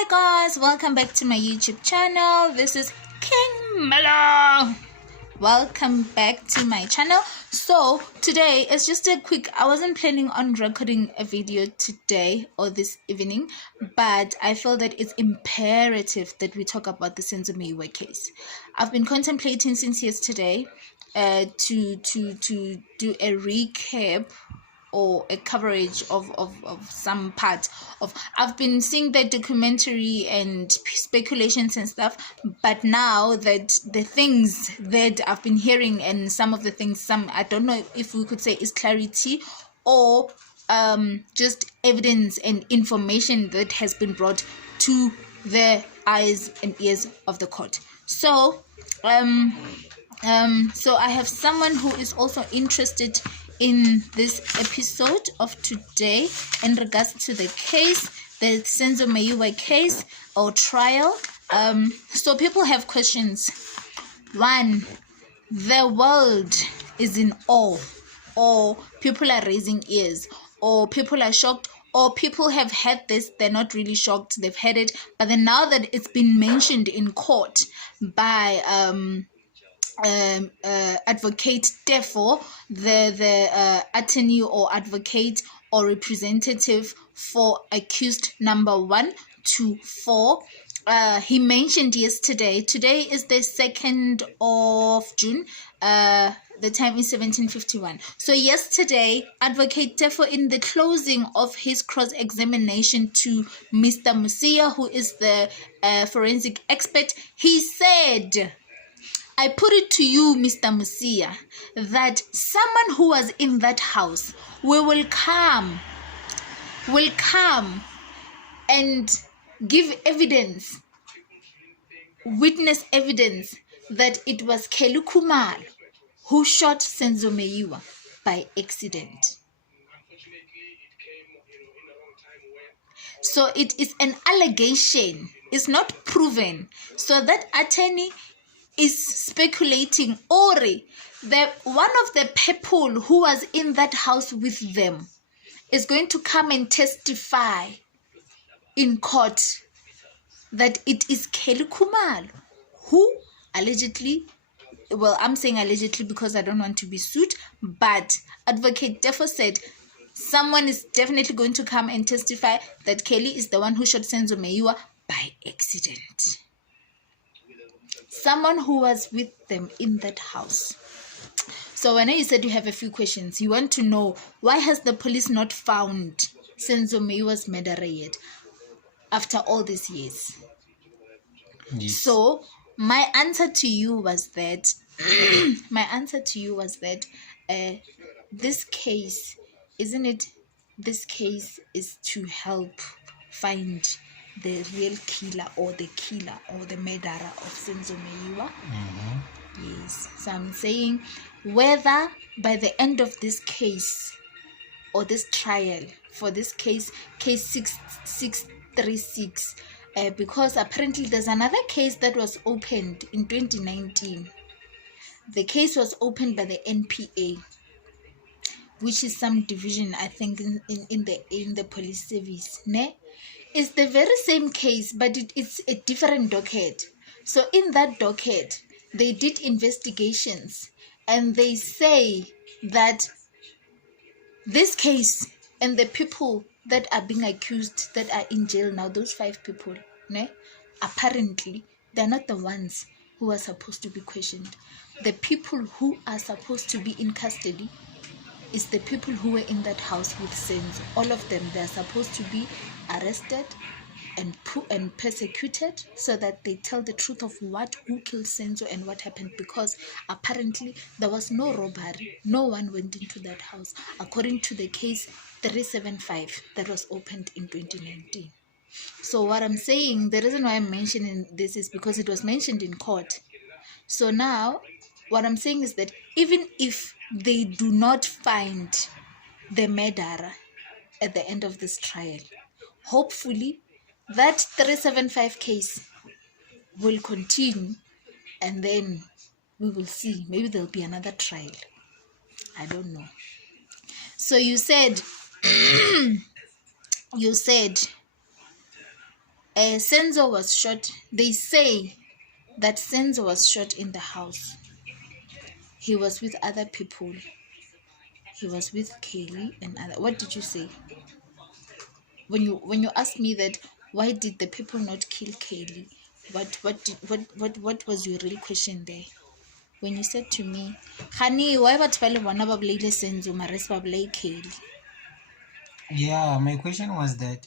Hi guys, welcome back to my YouTube channel. This is Khumalo. Welcome back to my channel. So today is just a quick, I wasn't planning on recording a video today or this evening, but I feel that it's imperative that we talk about the Senzo Meyiwa case. I've been contemplating since yesterday to do a recap or a coverage of some part of. I've been seeing the documentary and speculations and stuff, but now that the things that I've been hearing and some of the things, some I don't know if we could say is clarity or just evidence and information that has been brought to the eyes and ears of the court. So so I have someone who is also interested in this episode of today in regards to the case, the Senzo Meyiwa case or trial. So people have questions. One, the world is in awe, or people are raising ears, or people are shocked, or people have had this, they're not really shocked, they've had it, but then now that it's been mentioned in court by Advocate Teffo, the attorney or advocate or representative for accused number 1 to 4. He mentioned yesterday, today is the 2nd of June, the time is 17:51. So yesterday, Advocate Teffo, in the closing of his cross-examination to Mr. Musia, who is the forensic expert, he said, I put it to you, Mr. Musia, that someone who was in that house will come and give evidence, witness evidence that it was Khumalo who shot Senzo Meyiwa by accident. So it is an allegation, it's not proven. So that attorney is speculating, or that one of the people who was in that house with them is going to come and testify in court that it is Khumalo who allegedly, well, I'm saying allegedly because I don't want to be sued, but Advocate Teffo said someone is definitely going to come and testify that Kelly is the one who shot Senzo Meyiwa by accident. Someone who was with them in that house. So when you said you have a few questions, you want to know, why has the police not found Senzo Meyiwa's murderer yet after all these years? Yes. So my answer to you was that this case, isn't it? This case is to help find the real killer or the murderer of Senzo Meyiwa. Yes. So I'm saying whether by the end of this case or this trial for this case 6636, because apparently there's another case that was opened in 2019. The case was opened by the NPA, which is some division, I think, in the police service. It's the very same case, but it's a different docket. So in that docket, they did investigations, and they say that this case and the people that are being accused, that are in jail now, those 5 people, apparently they're not the ones who are supposed to be questioned. The people who are supposed to be in custody is the people who were in that house with Senzo. All of them, they're supposed to be arrested and persecuted so that they tell the truth of who killed Senzo and what happened, because apparently there was no robbery. No one went into that house, according to the case 375 that was opened in 2019. So what I'm saying, the reason why I'm mentioning this is because it was mentioned in court. So now what I'm saying is that even if they do not find the murderer at the end of this trial, hopefully that 375 case will continue, and then we will see. Maybe there'll be another trial. I don't know. So you said Senzo was shot. They say that Senzo was shot in the house. He was with other people. He was with Kaylee and other. What did you say? When you asked me that, why did the people not kill Kaylee? What was your real question there? When you said to me, honey, why batho ba le bona ba bolaile Senzo mara se ba bolaile Kaylee? Yeah, my question was that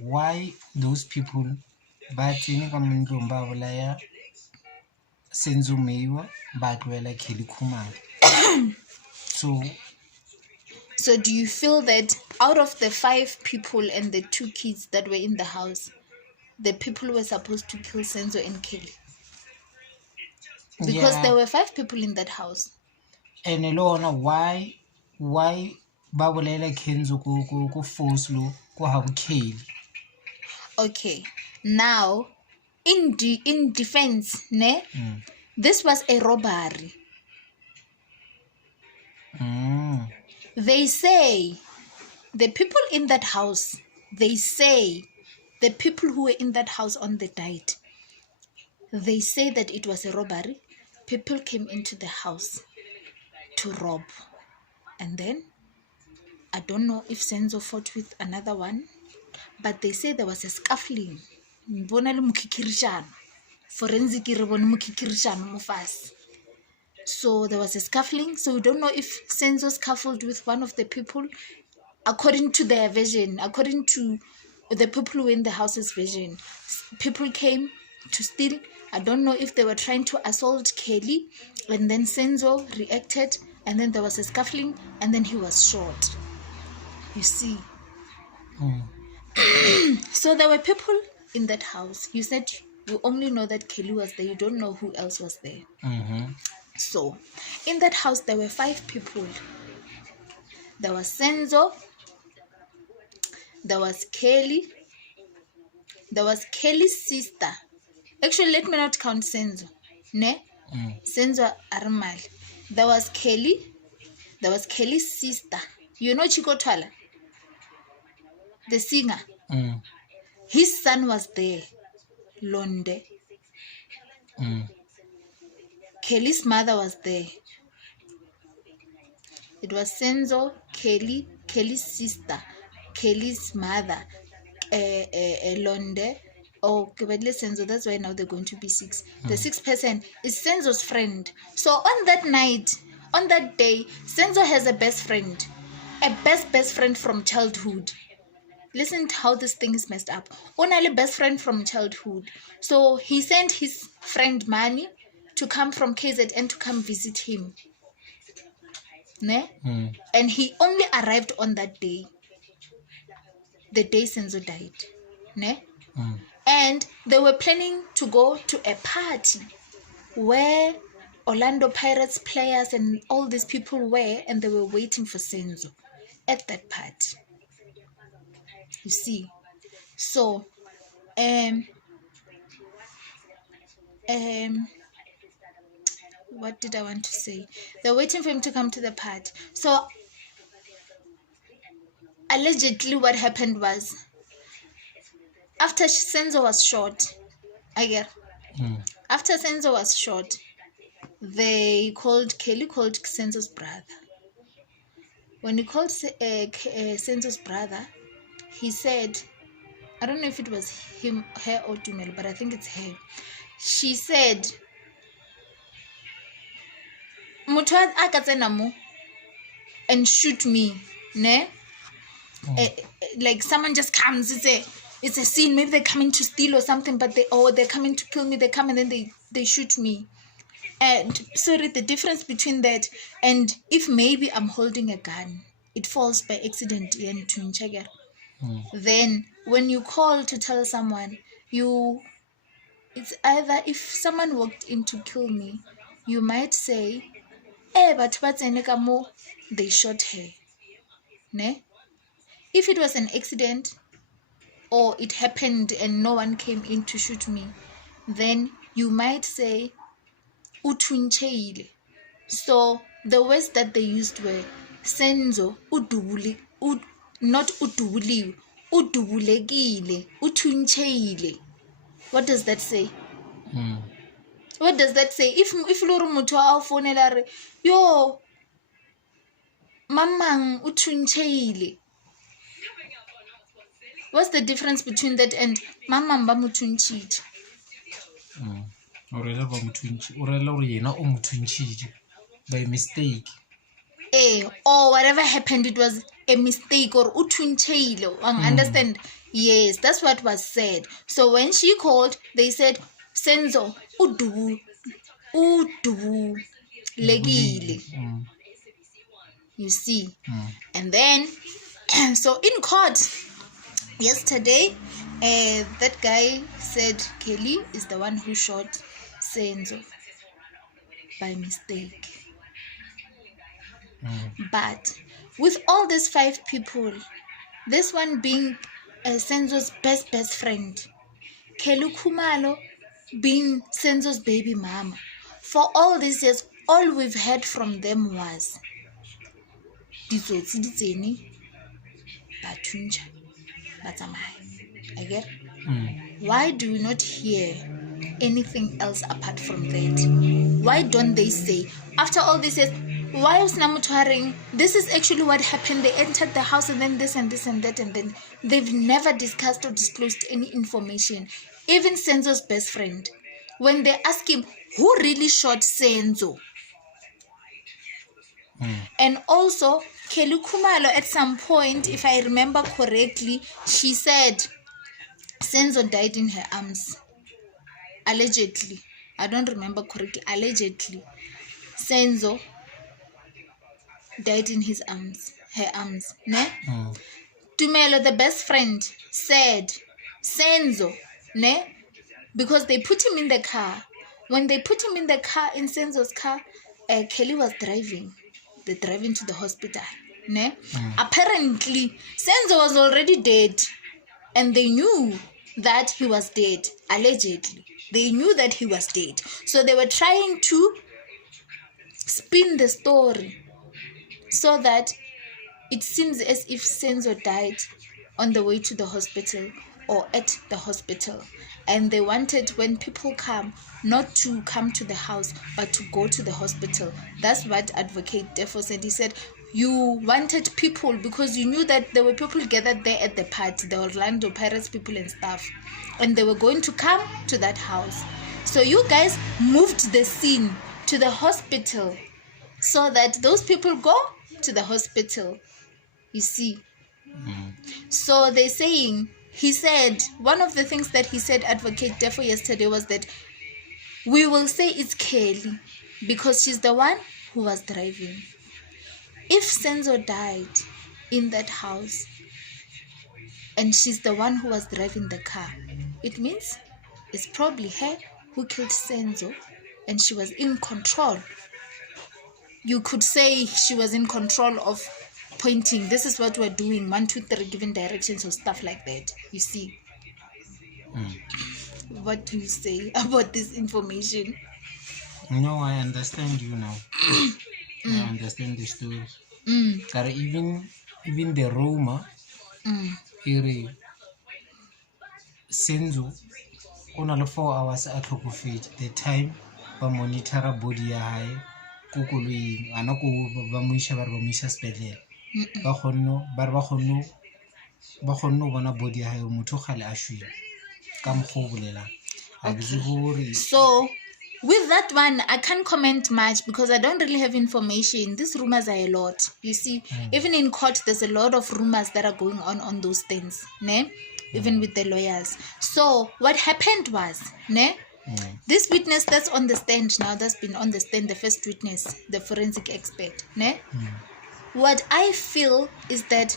why those people ba tsene ka montlong ba bolaya Senzo Meyiwa ba tloela Khumalo. So do you feel that out of the 5 people and the 2 kids that were in the house, the people were supposed to kill Senzo and Kelly? Because there were 5 people in that house. And alone, why ba bolaela Kenzo ko force lo ko ha Kelly? Okay, now in defense, ne? This was a robbery. They say the people in that house, they say the people who were in that house on the night, they say that it was a robbery. People came into the house to rob. And then, I don't know if Senzo fought with another one, but they say there was a scuffling. Forensic So there was a scuffling. So we don't know if Senzo scuffled with one of the people. According to their version, according to the people who were in the house's version, people came to steal. I don't know if they were trying to assault Kelly, and then Senzo reacted, and then there was a scuffling, and then he was shot. You see. So there were people in that house. You said you only know that Kelly was there. You don't know who else was there. So in that house, there were 5 people. There was Senzo. There was Kelly. There was Kelly's sister. Actually, let me not count Senzo. Ne? Senzo Armal. There was Kelly. There was Kelly's sister. You know Chico Twala? The singer. His son was there. Londe. Kelly's mother was there. It was Senzo, Kelly, Kelly's sister, Kelly's mother, Londe. Oh, Senzo, that's why now they're going to be 6. The 6th person is Senzo's friend. So on that night, on that day, Senzo has a best friend. A best friend from childhood. Listen to how this thing is messed up. Only best friend from childhood. So he sent his friend money to come from KZN to come visit him. Ne? And he only arrived on that day. The day Senzo died. Ne? And they were planning to go to a party where Orlando Pirates players and all these people were, and they were waiting for Senzo at that party. You see. So what did I want to say? They're waiting for him to come to the party. So allegedly what happened was, after Senzo was shot, after Senzo was shot, Kelly called Senzo's brother. When he called Senzo's brother, he said, I don't know if it was her or Tumelo, but I think it's her. She said, Mutwa akatsena and shoot me, ne? Like someone just comes, it's a scene, maybe they're coming to steal or something, but they're coming to kill me, they come and then they shoot me. And sorry, the difference between that and if maybe I'm holding a gun, it falls by accident, then when you call to tell someone, it's either if someone walked in to kill me, you might say, but they shot her. Ne? If it was an accident or it happened and no one came in to shoot me, then you might say uthuncheile. So the words that they used were Senzo udubuli, not udubuliwe, udubulekile, uthuncheile. What does that say? What does that say? If lori motho a founela re, yo mamang uthuncheile. What's the difference between that and mamang ba muthunchile? By mistake. Or whatever happened, it was a mistake or uthuncheile. Understand? Yes, that's what was said. So when she called, they said, Senzo, udu legile. You see? And then, so in court, yesterday, that guy said Kelly is the one who shot Senzo by mistake. But with all these 5 people, this one being Senzo's best friend, Kelly Khumalo being Senzo's baby mama, for all these years, all we've heard from them was I get. Why do we not hear anything else apart from that? Why don't they say, after all this years, why was Namutwaring? This is actually what happened. They entered the house and then this and this and that, and then they've never discussed or disclosed any information. Even Senzo's best friend, when they ask him who really shot Senzo, and also Kelly Khumalo at some point, if I remember correctly, she said Senzo died in her arms. Allegedly. I don't remember correctly. Allegedly. Senzo died in his arms. Her arms. Ne? Tumelo, the best friend, said Senzo. Ne? Because they put him in the car. When they put him in the car, in Senzo's car, Kelly was driving. They're driving to the hospital. Ne? Apparently, Senzo was already dead. And they knew that he was dead. Allegedly. They knew that he was dead. So they were trying to spin the story so that it seems as if Senzo died on the way to the hospital or at the hospital. And they wanted, when people come, not to come to the house, but to go to the hospital. That's what Adv Teffo said. He said, you wanted people because you knew that there were people gathered there at the party, the Orlando Pirates people and stuff, and they were going to come to that house. So you guys moved the scene to the hospital so that those people go to the hospital. You see? So they're saying, he said, one of the things that he said, Adv Teffo, yesterday was that we will say it's Kelly because she's the one who was driving. If Senzo died in that house and she's the one who was driving the car, it means it's probably her who killed Senzo and she was in control. You could say she was in control of pointing, this is what we're doing, 1, 2, 3, giving directions or stuff like that. You see? What do you say about this information? No, I understand you now. I understand the story. Even the rumor, Senzo, on 4 hours at the time, ba monitor body ya hae, kukului, anako ba muisha spedle. Ba khonno bona body ya hae motho khale a shwile. Ka mkho bolela. So with that one, I can't comment much because I don't really have information. These rumors are a lot. You see, even in court, there's a lot of rumors that are going on those things. Ne? Even with the lawyers. So what happened was, ne? This witness that's on the stand now, that's been on the stand, the first witness, the forensic expert. Ne? What I feel is that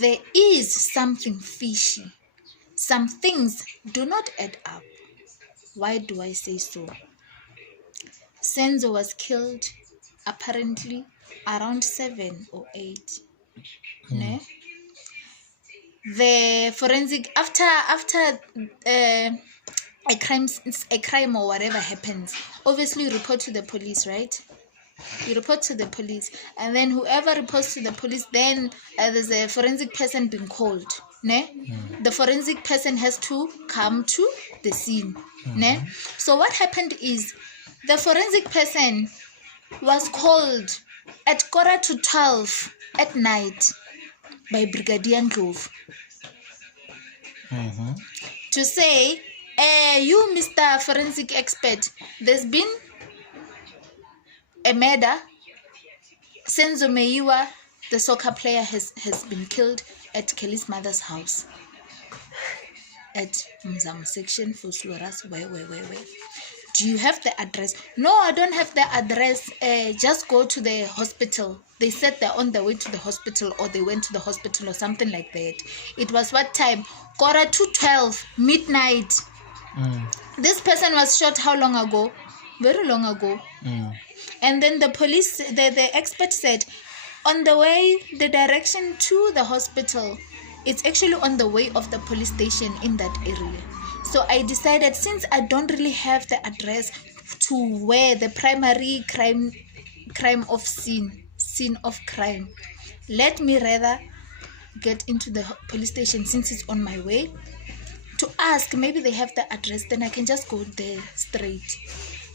there is something fishy. Some things do not add up. Why do I say so? Senzo was killed apparently around 7 or 8. Ne? The forensic after a crime or whatever happens, obviously you report to the police, right? You report to the police, and then whoever reports to the police, then there's a forensic person being called. Ne? The forensic person has to come to the scene. Ne? So what happened is the forensic person was called at 11:45 at night by Brigadier Ndlovu to say, you, Mr. Forensic Expert, there's been a murder. Senzo Meyiwa, the soccer player, has been killed at Kelly's mother's house at Mzam section for Sloras. Where? Do you have the address? No, I don't have the address. Just go to the hospital. They said they're on their way to the hospital, or they went to the hospital, or something like that. It was what time? 11:45, midnight. This person was shot how long ago? Very long ago. And then the police, the expert said, on the way, the direction to the hospital, it's actually on the way of the police station in that area. So I decided, since I don't really have the address to where the primary crime of scene of crime, let me rather get into the police station since it's on my way to ask. Maybe they have the address, then I can just go there straight.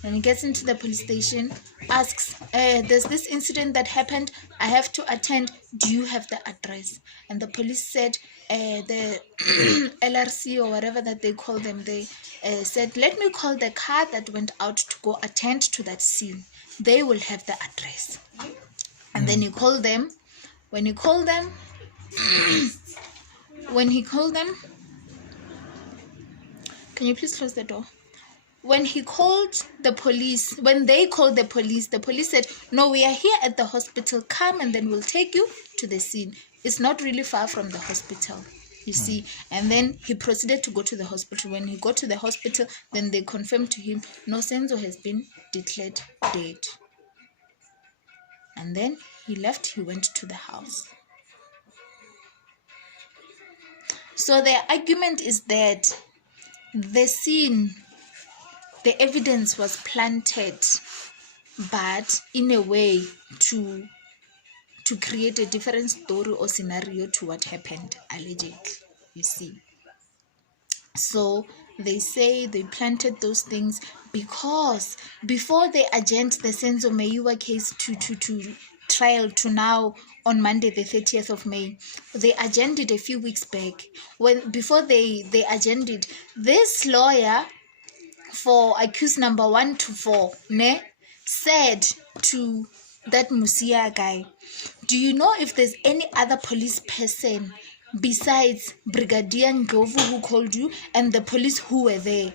And he gets into the police station, asks, there's this incident that happened, I have to attend, do you have the address? And the police said, the LRC or whatever that they call them, they said, let me call the car that went out to go attend to that scene. They will have the address. And then he called them. When he called them, can you please close the door? When he called the police, when they called the police said, no, we are here at the hospital, come and then we'll take you to the scene. It's not really far from the hospital, you see. And then he proceeded to go to the hospital. When he got to the hospital, then they confirmed to him, no, Senzo has been declared dead. And then he left, he went to the house. So the argument is that the scene, the evidence was planted, but in a way to create a different story or scenario to what happened, allegedly, you see. So they say they planted those things because before they adjourned the Senzo Meyiwa case to trial to now on Monday the 30th of May, they adjourned it a few weeks back. Before they adjourned it, this lawyer for accused number 1 to 4 said to that Musia guy, do you know if there's any other police person besides Brigadier Ndlovu who called you and the police who were there?